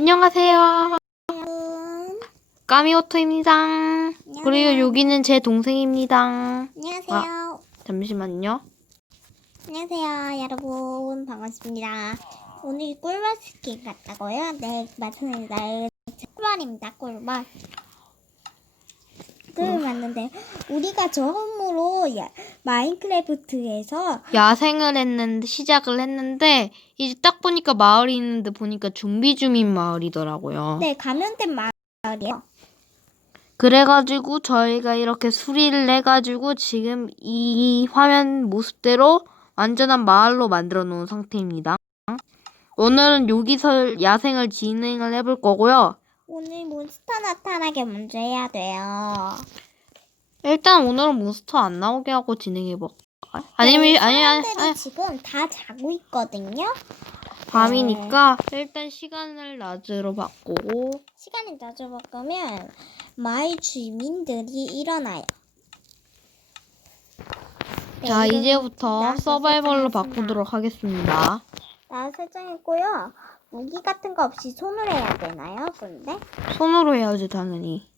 안녕하세요. 여러분. 까미오토입니다. 그리고 여기는 제 동생입니다. 안녕하세요. 잠시만요. 안녕하세요, 여러분. 반갑습니다. 오늘 꿀맛 스킨 같다고요? 네, 맞습니다. 꿀맛입니다, 꿀맛. 맞는데 우리가 처음으로 마인크래프트에서 시작을 했는데 이제 딱 보니까 마을이 있는데 보니까 좀비 주민 마을이더라고요. 네, 감염된 마을이에요. 그래가지고 저희가 이렇게 수리를 해가지고 지금 이 화면 모습대로 완전한 마을로 만들어 놓은 상태입니다. 오늘은 여기서 야생을 진행을 해볼 거고요. 오늘 몬스터 나타나게 먼저 해야 돼요. 일단 오늘은 몬스터 안 나오게 하고 진행해볼까요? 사람들이 지금 다 자고 있거든요. 밤이니까 일단 시간을 낮으로 바꾸고 시간이 낮아 바꾸면 마을 주민들이 일어나요. 자, 이건 이제부터 나와서 서바이벌로 설정했습니다. 바꾸도록 하겠습니다. 나 설정했고요. 무기 같은 거 없이 손으로 해야 되나요? 근데 손으로 해야지 당연히.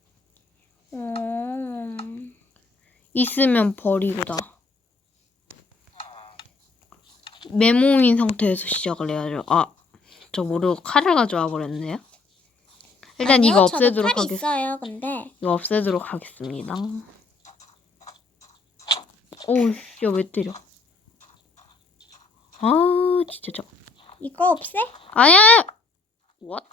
있으면 버리고다. 맨몸인 상태에서 시작을 해야죠. 저 모르고 칼을 가져와 버렸네요. 일단 아니요, 이거 저도 없애도록 칼이 있어요. 근데 이거 없애도록 하겠습니다. 오우, 야, 왜 때려? 진짜 저. 이거 없애? 아니야! What?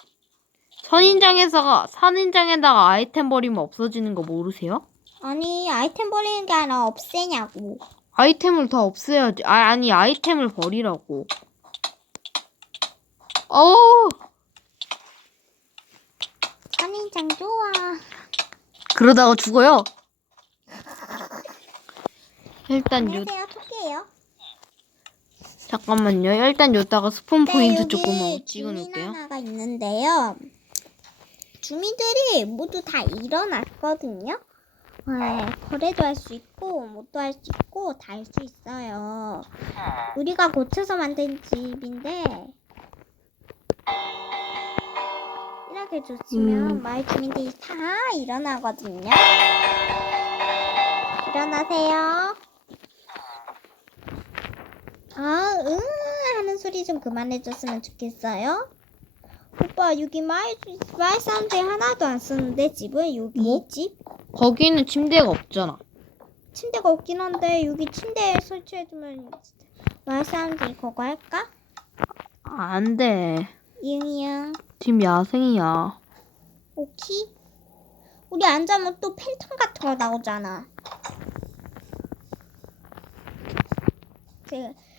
선인장에다가 아이템 버리면 없어지는 거 모르세요? 아니, 아이템 버리는 게 아니라 없애냐고. 아이템을 다 없애야지. 아니, 아이템을 버리라고. 어우! 선인장 좋아. 그러다가 죽어요. 일단 안녕하세요, 토끼예요. 잠깐만요. 일단 여기다가 스폰 포인트 여기 조금만 찍어 주민 놓을게요. 하나가 있는데요. 주민들이 모두 다 일어났거든요. 네, 거래도 할 수 있고 못도 할 수 있고 다 할 수 있어요. 우리가 고쳐서 만든 집인데 이렇게 조치면 마을 주민들이 다 일어나거든요. 일어나세요. 하는 소리 좀 그만해줬으면 좋겠어요. 오빠, 여기 마을 사람들 하나도 안 쓰는데 집을 여기 뭐? 집? 거기는 침대가 없잖아. 침대가 없긴 한데 여기 침대 설치해두면 마을 사람들이 그거 할까? 안 돼. 이응이응. 지금 야생이야. 오키? 우리 안 자면 또 팬텀 같은 거 나오잖아.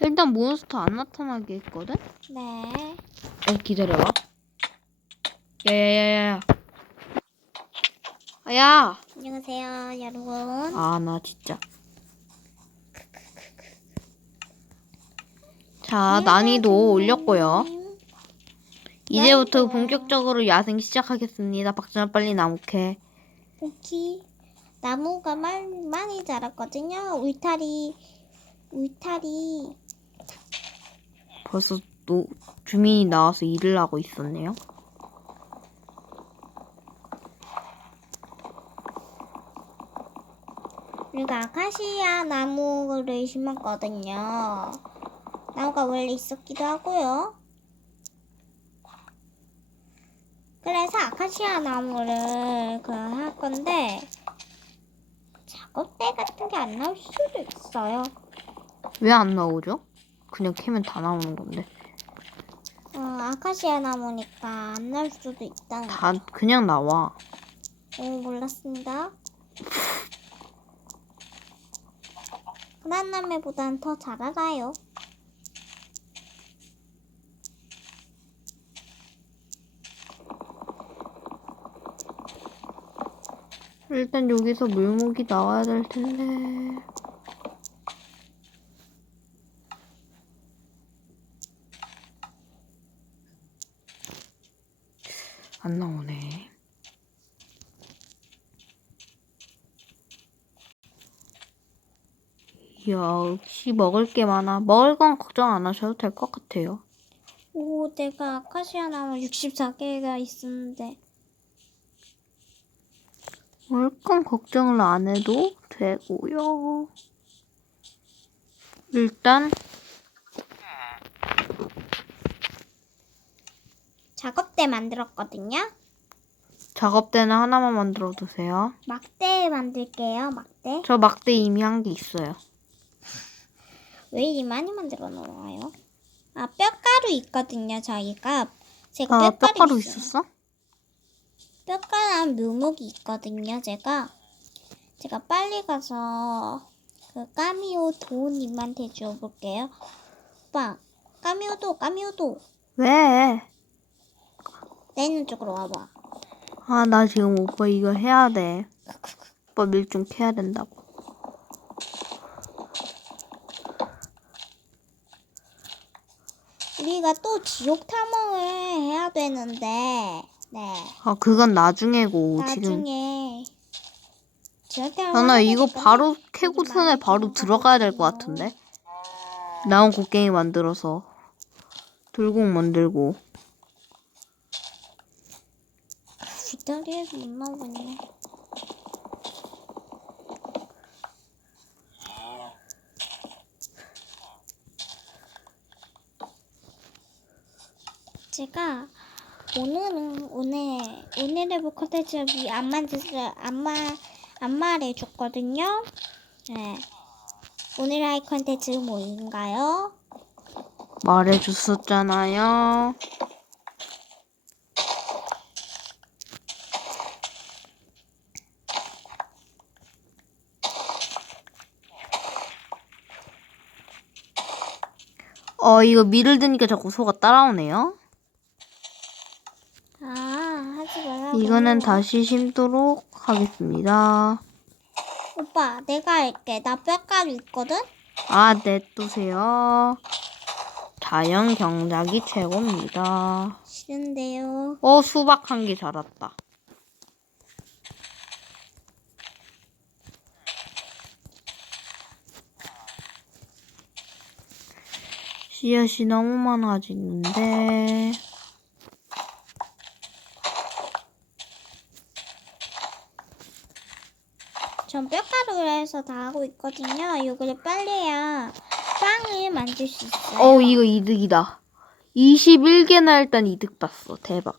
일단 몬스터 안 나타나게 했거든? 네. 기다려봐. 야야야야. 야! 안녕하세요, 여러분. 나 진짜. 자, 난이도 올렸고요. 이제부터 본격적으로 야생 시작하겠습니다. 박준아, 빨리 나무 캐. 오키. 나무가 많이 자랐거든요. 울타리. 벌써 주민이 나와서 일을 하고 있었네요. 우리가 아카시아 나무를 심었거든요. 나무가 원래 있었기도 하고요. 그래서 아카시아 나무를 할 건데 작업대 같은 게 안 나올 수도 있어요. 왜 안 나오죠? 그냥 캐면 다 나오는 건데. 아카시아 나무니까 안 나올 수도 있다는 다 그냥 나와. 몰랐습니다. 흔한 남매보단 더 잘 알아요. 일단 여기서 물목이 나와야 될 텐데. 안 나오네. 이야, 역시 먹을 게 많아. 먹을 건 걱정 안 하셔도 될 것 같아요. 오, 내가 아카시아 나무 64개가 있었는데. 월권 걱정을 안 해도 되고요. 일단 작업대 만들었거든요. 작업대는 하나만 만들어 두세요. 막대 만들게요, 막대. 저 막대 이미 한 개 있어요. 왜 이리 많이 만들어 놓아요? 아, 뼈가루 있거든요, 저희가. 제가 아, 뼈가루 뼈가루 있어요. 있었어? 뼈가루랑 묘목이 있거든요, 제가 빨리 가서 그 까미오 도우님한테 주워볼게요. 오빠, 까미오도. 왜? 내 있는 쪽으로 와봐. 아, 나 지금 오빠 이거 해야 돼. 오빠 밀 좀 캐야 된다고. 우리가 또 지옥 탐험을 해야 되는데, 네. 아, 그건 나중에고 지금. 나중에 지옥 탐험 아, 나 하게 이거 될 건데, 바로 캐고선에 많이 바로 기다려 들어가야 될 것 주세요. 같은데. 나온 곡괭이 만들어서 돌곡 만들고. 뒷다리에서 못 나오겠네. 제가 오늘 해볼 컨텐츠 안 말해줬거든요. 네. 오늘 할 컨텐츠 뭐인가요? 말해줬었잖아요. 이거 밀을 드니까 자꾸 소가 따라오네요. 아, 하지 말라고. 이거는 다시 심도록 하겠습니다. 오빠, 내가 할게. 나 뼈가루 있거든? 아, 냅두세요. 자연 경작이 최고입니다. 싫은데요. 수박 한 개 자랐다. 씨앗이 너무 많아지는데. 전 뼈가루로 해서 다 하고 있거든요. 이거를 빨리 해야 빵을 만들 수 있어요. 이거 이득이다. 21개나 일단 이득 봤어. 대박.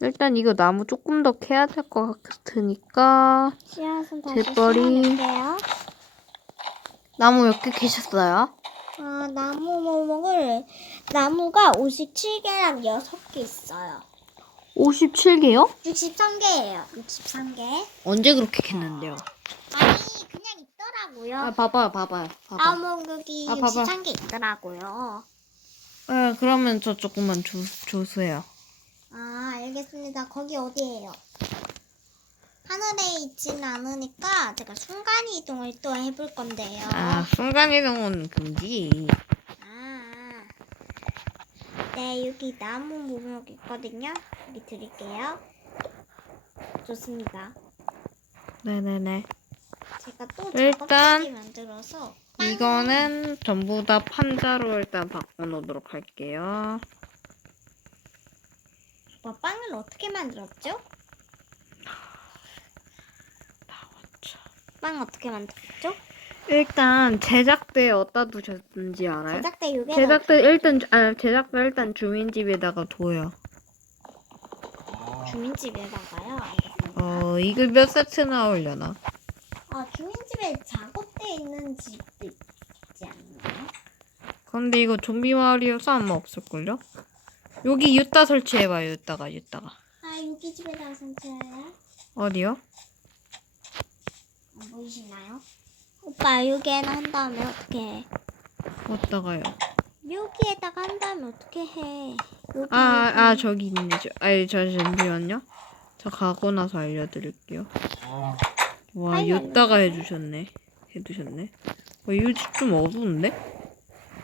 일단 이거 나무 조금 더 캐야 될 것 같으니까 씨앗은 다시 재벌이. 심어낼게요. 나무 몇 개 캐셨어요? 나무가 57개랑 6개 있어요. 57개요? 63개예요. 63개. 언제 그렇게 캤는데요? 아니, 그냥 있더라고요. 봐봐요. 나무 여기 봐봐. 63개 있더라고요. 그러면 저 조금만 주세요. 아, 알겠습니다. 거기 어디예요? 하늘에 있지는 않으니까 제가 순간 이동을 또 해볼 건데요. 순간이동은 금지. 네, 여기 나무 묘목 있거든요. 여기 드릴게요. 좋습니다. 네네네. 제가 또 일단 작업대기 만들어서 이거는 전부 다 판자로 일단 바꿔놓도록 할게요. 빵을 어떻게 만들었죠? 빵 어떻게 만들었죠? 일단 제작대에 어디다 두셨는지 알아요? 제작대 요게 제작대 일단 주민집에다가 둬요. 주민집에다가요. 알겠습니다. 이거 몇 세트 나오려나? 주민집에 작업대 있는 집도 있지 않나요? 근데 이거 좀비 마을이어서 아마 없을걸요? 여기 유따 설치해봐요. 유따가. 여기 집에다가 설치해요? 어디요? 안 보이시나요? 오빠, 여기에다 한 다음에 어떻게 해? 어디다가요? 여기에다가 한 다음에 어떻게 해? 저기 있네. 잠시만요. 저 가고 나서 알려드릴게요. 와, 빨리 유따가 해두셨네. 이 집 좀 어두운데?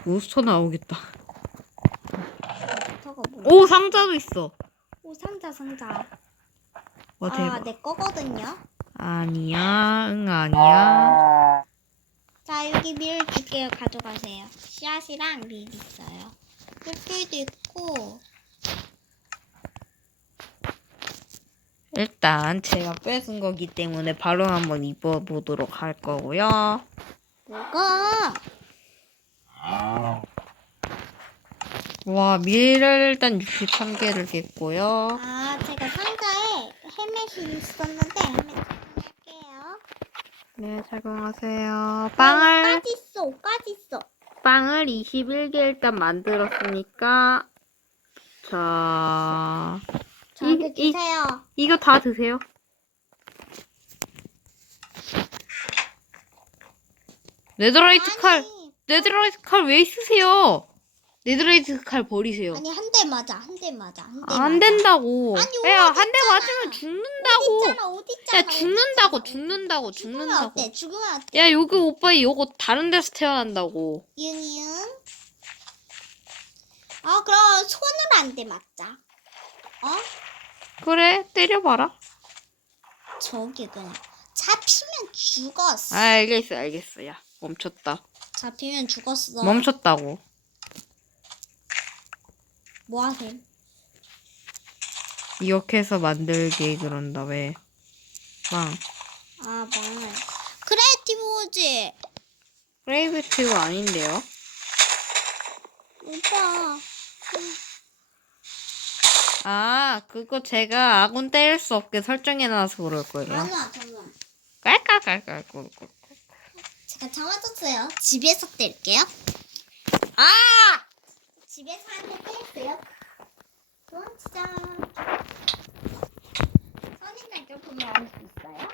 몬스터 나오겠다. 저거 뭐야? 오, 상자도 있어. 오, 상자. 와, 대박. 내 거거든요. 아니야. 아니야. 자, 여기 밀 줄게요. 가져가세요. 씨앗이랑 밀 있어요. 뿔뿔도 있고. 일단 제가 뺏은 거기 때문에 바로 한번 입어보도록 할 거고요. 뭐가? 와, 밀을 일단 63개를 겠고요. 아, 제가 상자에 헬멧이 있었는데 헬멧 착용할게요. 네, 착용하세요. 빵을 옷까지 있어. 옷까지 있어. 21개 일단 만들었으니까 자, 저한테 주세요. 이거 다 드세요. 네더라이트 칼 왜 있으세요? 네더라이트 칼 버리세요. 아니, 한 대 맞아. 한 대 맞아. 한 대 안 맞아. 된다고. 아니, 야, 옷 한 대 있잖아. 맞으면 죽는다고. 옷 있잖아. 야, 죽는다고, 옷 있잖아. 죽는다고, 죽으면 죽는다고. 어때? 죽으면 어때? 야, 여기 오빠 이거 다른 데서 태어난다고. 이응. 그럼 손으로 한 대 맞자. 그래, 때려봐라. 저기 그냥 잡히면 죽었어. 알겠어, 알겠어. 야, 멈췄다. 잡히면 죽었어. 멈췄다고. 뭐 하셈? 이렇게 해서 만들게 그런다, 왜. 망. 망을. 크리에이티브 오지. 크레이비티브 아닌데요? 오빠. 아, 그거 제가 아군 때릴 수 없게 설정해놔서 그럴 거예요. 잠깐만. 깔깔깔깔깔. 제가 잡아줬어요. 집에서 뗄게요. 집에서 한 대 뗄게요. 진짜. 선인장 조금 먹을 수 있어요?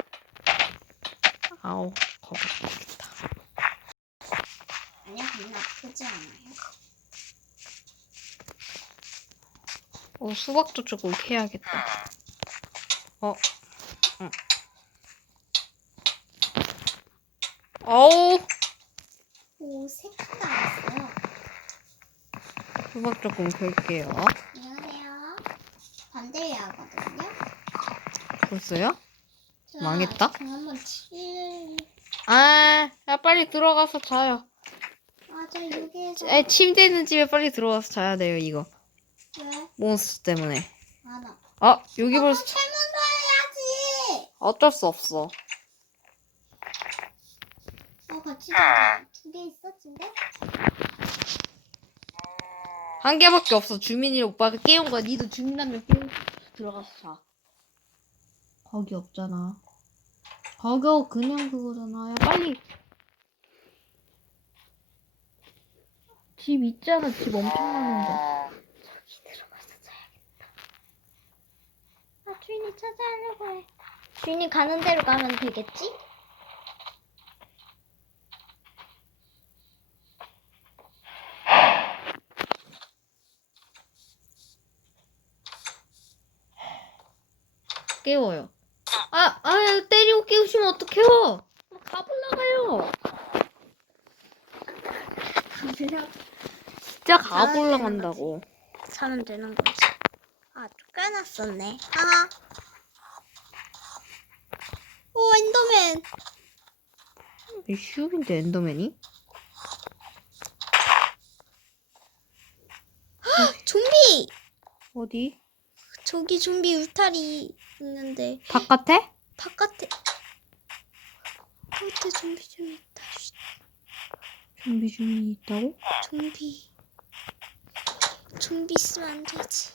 아우, 겁먹겠다. 아니요, 별로 나쁘지 않아요. 수박도 조금 캐야겠다. 응. 어우, 오, 새끼 나왔어요. 수박 조금 캘게요. 미안해요. 반대해야 하거든요. 벌써요? 자, 망했다? 그럼 한번 야, 빨리 들어가서 자요. 자, 여기에서. 침대 있는 집에 빨리 들어가서 자야 돼요, 이거. 왜? 몬스터 때문에. 나. 여기 벌써 철문도 해야지. 어쩔 수 없어. 같이 자자. 2개 있어, 침대? 한 개밖에 없어. 주민이 오빠가 깨운 거야. 니도 주민라면 깨우고 들어가서 자. 거기 없잖아. 거기 그냥 그거잖아. 야, 빨리. 집 있잖아. 집 엄청 많은데. 저기 들어가서 자야겠다. 주인이 찾아오려고 해. 주인이 가는 대로 가면 되겠지? 깨워요. 때리고 깨우시면 어떡해요? 가볼라가요. 진짜 가볼라간다고. 사면 되는 거지. 쫓겨났었네. 오, 엔더맨. 이 슈인데 엔더맨이? 좀비. 어디? 저기 좀비 울타리 있는데 바깥에? 바깥에 좀비 좀 있다. 좀비 주민이 있다고? 좀비 있으면 안 되지.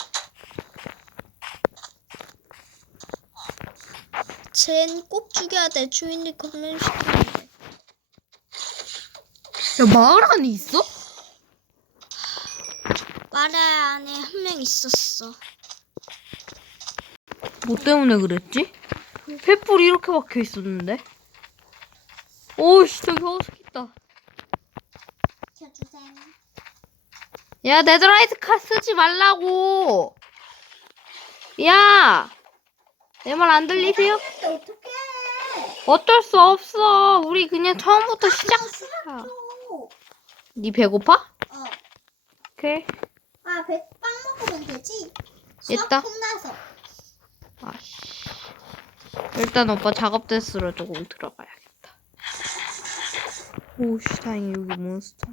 쟨 꼭 죽여야 돼. 주인이 검문시키는데. 야, 마을 안에 있어? 마을 안에 한 명 있었어. 뭐 때문에 그랬지? 횃불이 이렇게 박혀 있었는데? 오이씨, 저기 허스키 있다. 켜주세요. 야, 네더라이트 칼 쓰지 말라고! 야! 내 말 안 들리세요? 어떡해. 어쩔 수 없어. 우리 그냥 처음부터 시작하자. 니 배고파? 오케이. 빵 먹으면 되지? 됐다. 수학 혼나서. 아씨. 일단 오빠 작업 데스로 조금 들어가야겠다. 오씨, 다행히 여기 몬스터.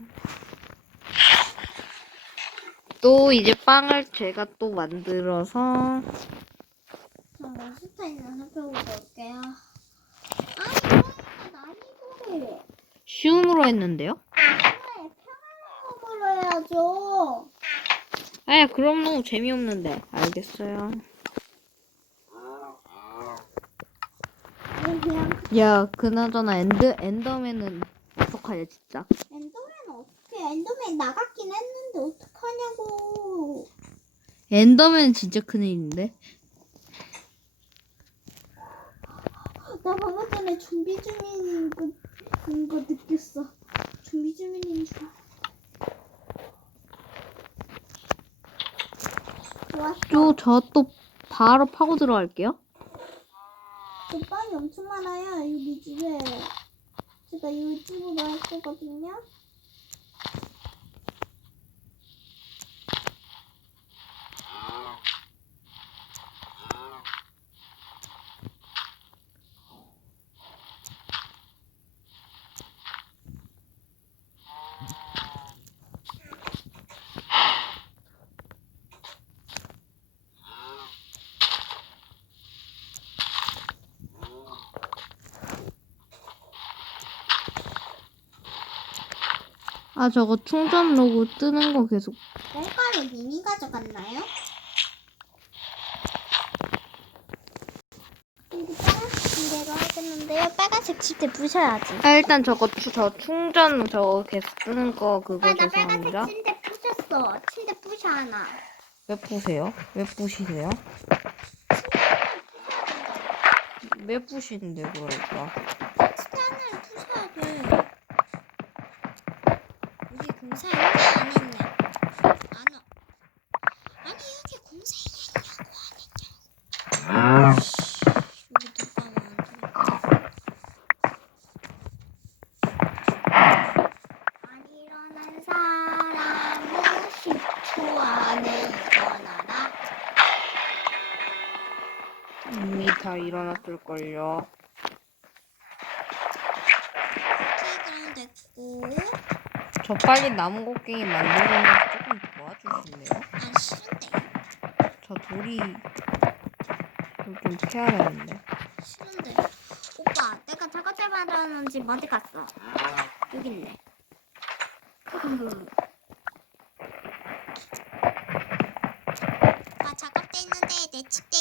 또 이제 빵을 제가 또 만들어서 자, 몬스터 있는 살펴보고 올게요. 아니, 이거는 난이도를. 쉬움으로 했는데요? 평화의 법으로 해야죠. 아야, 그럼 너무 재미없는데. 알겠어요. 그냥 야, 그나저나 엔더맨은 어떡하냐, 진짜. 엔더맨 어떻게? 엔더맨 나갔긴 했는데 어떡하냐고. 엔더맨은 진짜 큰일인데. 나 방금 전에 좀비 주민인 거 느꼈어. 좀비 주민인 줄 알았어. 좋았어. 저 또 바로 파고 들어갈게요. 저 빵이 엄청 많아요. 여기 집에. 제가 이 집으로 할 거거든요. 아, 저거 충전 로고 뜨는 거 계속. 쌀가루 미니 가져갔나요? 이거 빨간색 침대로 하겠는데요. 빨간색 침대 부셔야지. 아, 일단 저 충전 저거 계속 뜨는 거 그거 나 빨간색 죄송합니다. 침대 부셨어. 침대 부셔 하나. 왜 부세요? 왜 부시세요? 왜 부시는데 그러니까. 침대 부셔야 돼. 우리 공사했냐 안 했냐? 안 와. 아니 여기 공사했냐고 안 했냐고. 여기 누가 와가지고. 안 일어난 사람은 10초 안에 일어나라. 이미 다 일어났을걸요. 오케이 그럼 됐고. 저 빨리 나무 곡괭이 만드는 거 조금 도와주실래요? 안 싫은데. 저 돌이 좀 캐야 되는데. 싫은데. 오빠 내가 작업대 마련한 집 어디 갔어? 여기 있네. 오빠 작업대 있는데 내 침대